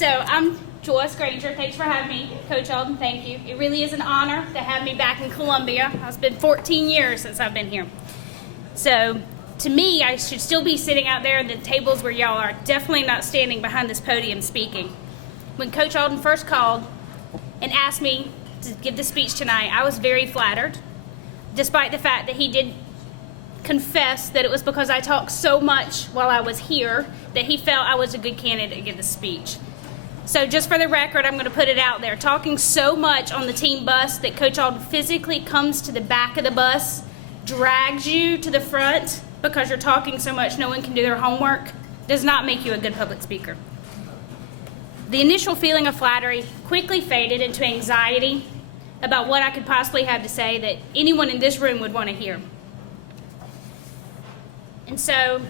So I'm Joyce, Granger. Thanks for having me. Coach Alden, thank you. It really is an honor to have me back in Columbia. It's been 14 years since I've been here. So to me, I should still be sitting out there in the tables where y'all are, definitely not standing behind this podium speaking. When Coach Alden first called and asked me to give the speech tonight, I was very flattered, despite the fact that he did confess that it was because I talked so much while I was here that he felt I was a good candidate to give the speech. So just for the record, I'm going to put it out there. Talking so much on the team bus that Coach Alden physically comes to the back of the bus, drags you to the front because you're talking so much no one can do their homework, does not make you a good public speaker. The initial feeling of flattery quickly faded into anxiety about what I could possibly have to say that anyone in this room would want to hear. And so,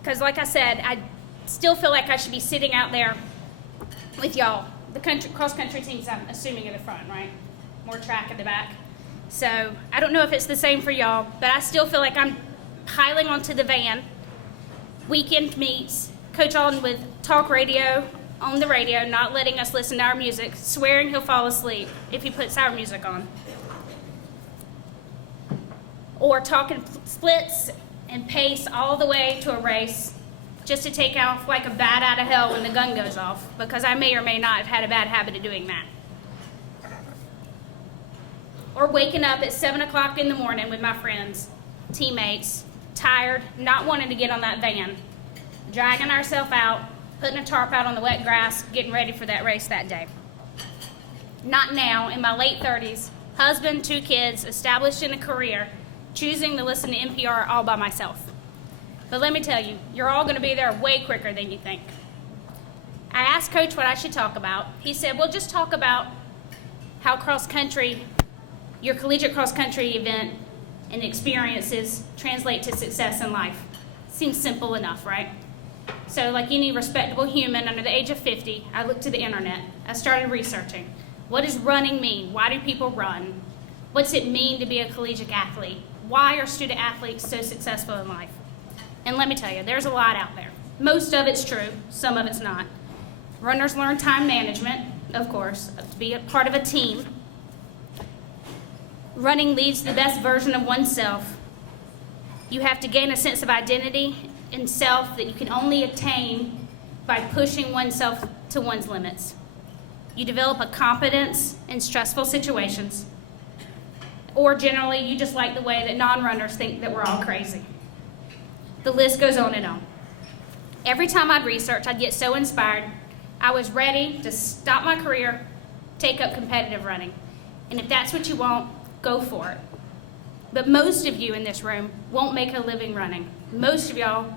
because like I said, I still feel like I should be sitting out there with y'all. The cross-country teams, I'm assuming, in the front, right? More track in the back. So I don't know if it's the same for y'all, but I still feel like I'm piling onto the van. Weekend meets, Coach Alden with talk radio on the radio, not letting us listen to our music, swearing he'll fall asleep if he puts our music on. Or talking splits and pace all the way to a race just to take off like a bat out of hell when the gun goes off, because I may or may not have had a bad habit of doing that. Or waking up at 7 o'clock in the morning with my friends, teammates, tired, not wanting to get on that van, dragging ourselves out, putting a tarp out on the wet grass, getting ready for that race that day. Not now, in my late 30s, husband, 2 kids, established in a career, choosing to listen to NPR all by myself. But let me tell you, you're all going to be there way quicker than you think. I asked Coach what I should talk about. He said, well, just talk about how cross-country, your collegiate cross-country event and experiences translate to success in life. Seems simple enough, right? So like any respectable human under the age of 50, I looked to the internet. I started researching. What does running mean? Why do people run? What's it mean to be a collegiate athlete? Why are student athletes so successful in life? And let me tell you, there's a lot out there. Most of it's true, some of it's not. Runners learn time management, of course, to be a part of a team. Running leads to the best version of oneself. You have to gain a sense of identity in self that you can only attain by pushing oneself to one's limits. You develop a competence in stressful situations. Or generally, you just like the way that non-runners think that we're all crazy. The list goes on and on. Every time I'd research, I'd get so inspired, I was ready to stop my career, take up competitive running. And if that's what you want, go for it. But most of you in this room won't make a living running. Most of y'all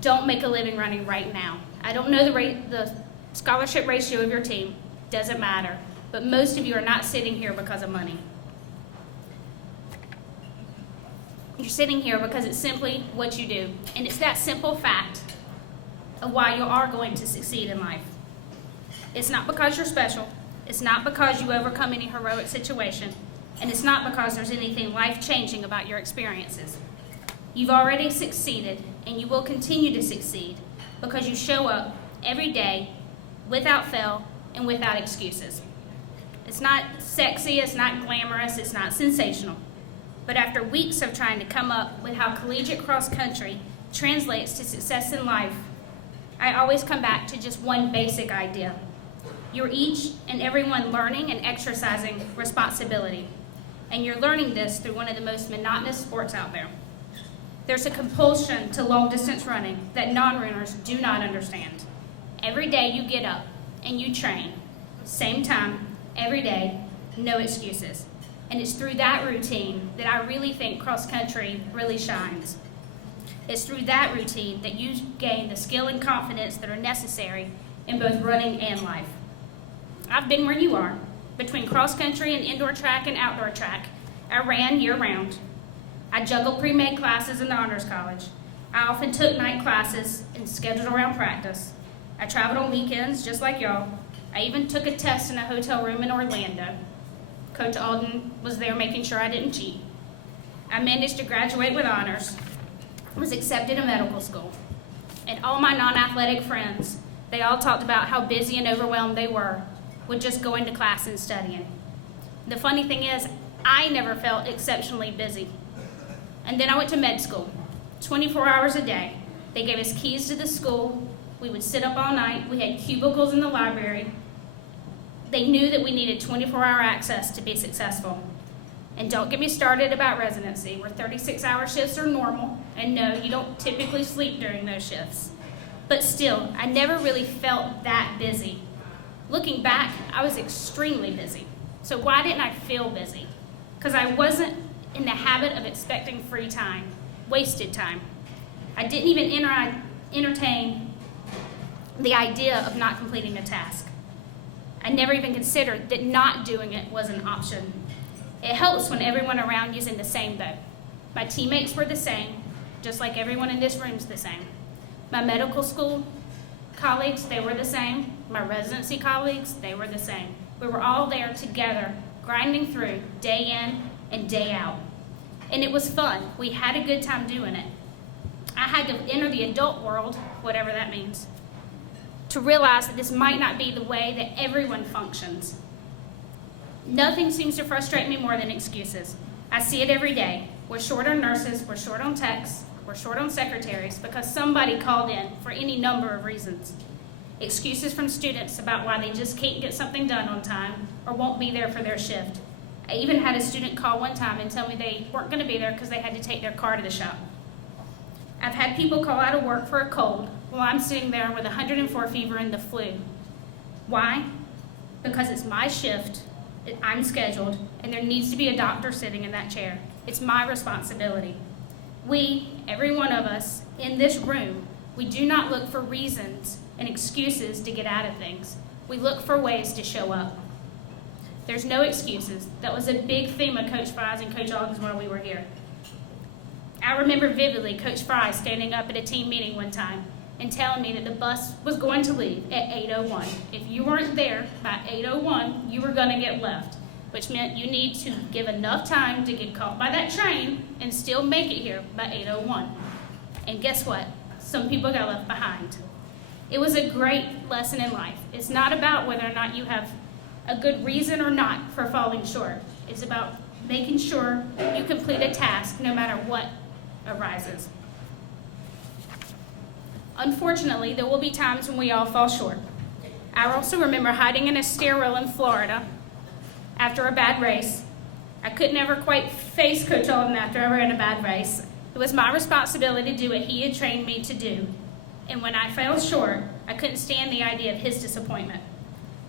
don't make a living running right now. I don't know the scholarship ratio of your team, doesn't matter. But most of you are not sitting here because of money. You're sitting here because it's simply what you do. And it's that simple fact of why you are going to succeed in life. It's not because you're special. It's not because you overcome any heroic situation. And it's not because there's anything life-changing about your experiences. You've already succeeded, and you will continue to succeed because you show up every day without fail and without excuses. It's not sexy, it's not glamorous, it's not sensational. But after weeks of trying to come up with how collegiate cross-country translates to success in life, I always come back to just one basic idea. You're each and everyone learning and exercising responsibility. And you're learning this through one of the most monotonous sports out there. There's a compulsion to long-distance running that non-runners do not understand. Every day you get up and you train, same time, every day, no excuses. And it's through that routine that I really think cross-country really shines. It's through that routine that you gain the skill and confidence that are necessary in both running and life. I've been where you are. Between cross-country and indoor track and outdoor track, I ran year-round. I juggled pre-med classes in the Honors College. I often took night classes and scheduled around practice. I traveled on weekends just like y'all. I even took a test in a hotel room in Orlando. Coach Alden was there making sure I didn't cheat. I managed to graduate with honors, was accepted to medical school. And all my non-athletic friends, they all talked about how busy and overwhelmed they were with just going to class and studying. The funny thing is, I never felt exceptionally busy. And then I went to med school, 24 hours a day. They gave us keys to the school. We would sit up all night. We had cubicles in the library. They knew that we needed 24-hour access to be successful. And don't get me started about residency, where 36-hour shifts are normal. And no, you don't typically sleep during those shifts. But still, I never really felt that busy. Looking back, I was extremely busy. So why didn't I feel busy? Because I wasn't in the habit of expecting free time, wasted time. I didn't even entertain the idea of not completing a task. I never even considered that not doing it was an option. It helps when everyone around you's in the same boat. My teammates were the same, just like everyone in this room's the same. My medical school colleagues, they were the same. My residency colleagues, they were the same. We were all there together, grinding through day in and day out. And it was fun. We had a good time doing it. I had to enter the adult world, whatever that means, to realize that this might not be the way that everyone functions. Nothing seems to frustrate me more than excuses. I see it every day. We're short on nurses, we're short on techs, we're short on secretaries because somebody called in for any number of reasons. Excuses from students about why they just can't get something done on time or won't be there for their shift. I even had a student call one time and tell me they weren't going to be there because they had to take their car to the shop. I've had people call out of work for a cold while I'm sitting there with 104 fever and the flu. Why? Because it's my shift, I'm scheduled, and there needs to be a doctor sitting in that chair. It's my responsibility. We, every one of us in this room, we do not look for reasons and excuses to get out of things. We look for ways to show up. There's no excuses. That was a big theme of Coach Fry's and Coach Ogden's while we were here. I remember vividly Coach Fry standing up at a team meeting one time and telling me that the bus was going to leave at 8:01. If you weren't there by 8:01, you were going to get left, which meant you need to give enough time to get caught by that train and still make it here by 8:01. And guess what? Some people got left behind. It was a great lesson in life. It's not about whether or not you have a good reason or not for falling short. It's about making sure you complete a task no matter what arises. Unfortunately, there will be times when we all fall short. I also remember hiding in a stairwell in Florida after a bad race. I could never quite face Coach Alden after I ran a bad race. It was my responsibility to do what he had trained me to do. And when I fell short, I couldn't stand the idea of his disappointment.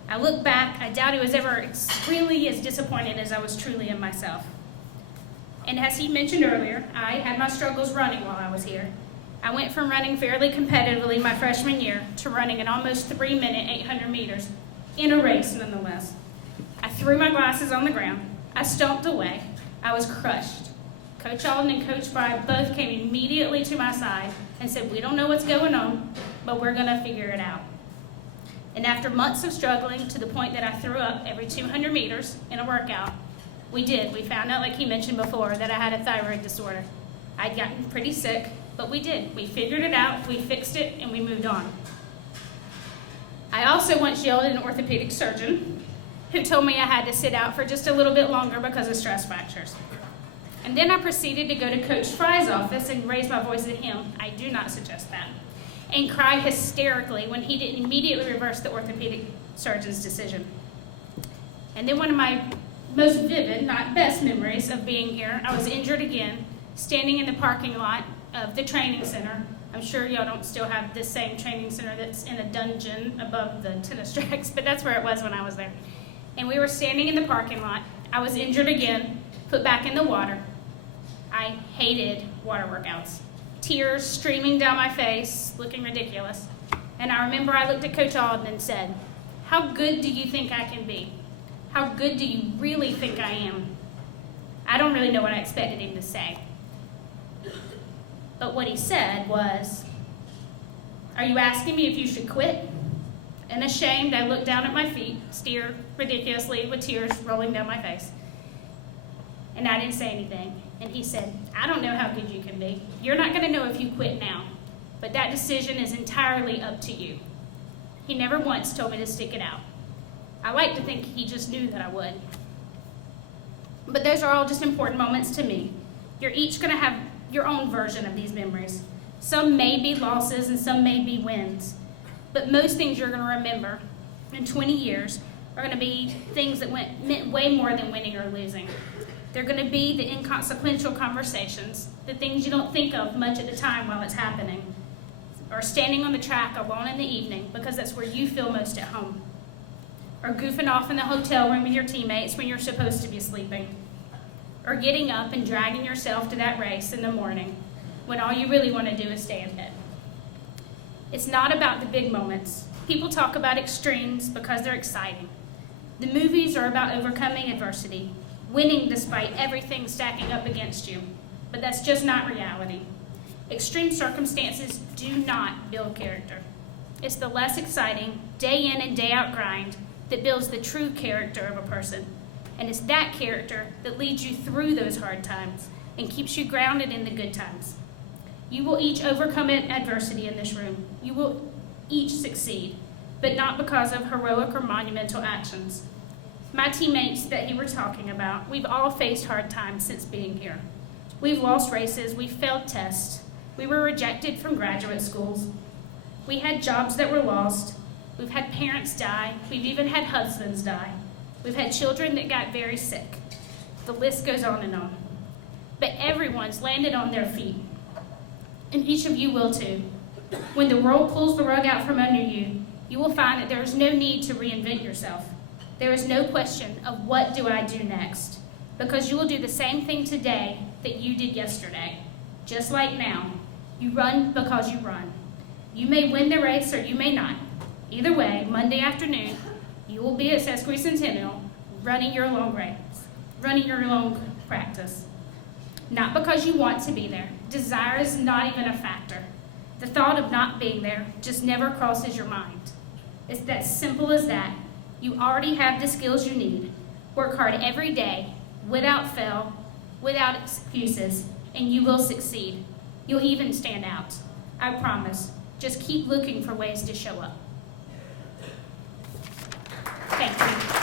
I look back, I doubt he was ever really as disappointed as I was truly in myself. And as he mentioned earlier, I had my struggles running while I was here. I went from running fairly competitively my freshman year to running an almost 3-minute 800 meters in a race nonetheless. I threw my glasses on the ground. I stomped away. I was crushed. Coach Alden and Coach Fry both came immediately to my side and said, "We don't know what's going on, but we're going to figure it out." And after months of struggling to the point that I threw up every 200 meters in a workout, we did. We found out, like he mentioned before, that I had a thyroid disorder. I'd gotten pretty sick, but we did. We figured it out, we fixed it, and we moved on. I also once yelled at an orthopedic surgeon who told me I had to sit out for just a little bit longer because of stress fractures. And then I proceeded to go to Coach Fry's office and raise my voice at him. I do not suggest that. And cry hysterically when he didn't immediately reverse the orthopedic surgeon's decision. And then one of my most vivid, not best memories of being here, I was injured again, standing in the parking lot of the training center. I'm sure y'all don't still have this same training center that's in a dungeon above the tennis tracks, but that's where it was when I was there. And we were standing in the parking lot. I was injured again, put back in the water. I hated water workouts. Tears streaming down my face, looking ridiculous. And I remember I looked at Coach Alden and said, "How good do you think I can be? How good do you really think I am?" I don't really know what I expected him to say. But what he said was, "Are you asking me if you should quit?" And ashamed, I looked down at my feet, stared ridiculously with tears rolling down my face. And I didn't say anything. And he said, "I don't know how good you can be. You're not going to know if you quit now. but that decision is entirely up to you. He never once told me to stick it out. I like to think he just knew that I would. But those are all just important moments to me. You're each going to have your own version of these memories. Some may be losses and some may be wins. But most things you're going to remember in 20 years are going to be things that meant way more than winning or losing. They're going to be the inconsequential conversations, the things you don't think of much at the time while it's happening, or standing on the track alone in the evening because that's where you feel most at home, or goofing off in the hotel room with your teammates when you're supposed to be sleeping, or getting up and dragging yourself to that race in the morning when all you really want to do is stay in bed. It's not about the big moments. People talk about extremes because they're exciting. The movies are about overcoming adversity, winning despite everything stacking up against you, but that's just not reality. Extreme circumstances do not build character. It's the less exciting, day in and day out grind that builds the true character of a person. And it's that character that leads you through those hard times and keeps you grounded in the good times. You will each overcome adversity in this room. You will each succeed, but not because of heroic or monumental actions. My teammates that you were talking about, we've all faced hard times since being here. We've lost races, we've failed tests, we were rejected from graduate schools. We had jobs that were lost, we've had parents die, we've even had husbands die. We've had children that got very sick. The list goes on and on. But everyone's landed on their feet, and each of you will too. When the world pulls the rug out from under you, you will find that there is no need to reinvent yourself. There is no question of what do I do next, because you will do the same thing today that you did yesterday. Just like now, you run because you run. You may win the race or you may not. Either way, Monday afternoon, you will be at Sesquicentennial running your long race, running your long practice. Not because you want to be there. Desire is not even a factor. The thought of not being there just never crosses your mind. It's that simple as that. You already have the skills you need. Work hard every day, without fail, without excuses, and you will succeed. You'll even stand out. I promise. Just keep looking for ways to show up. Thank you.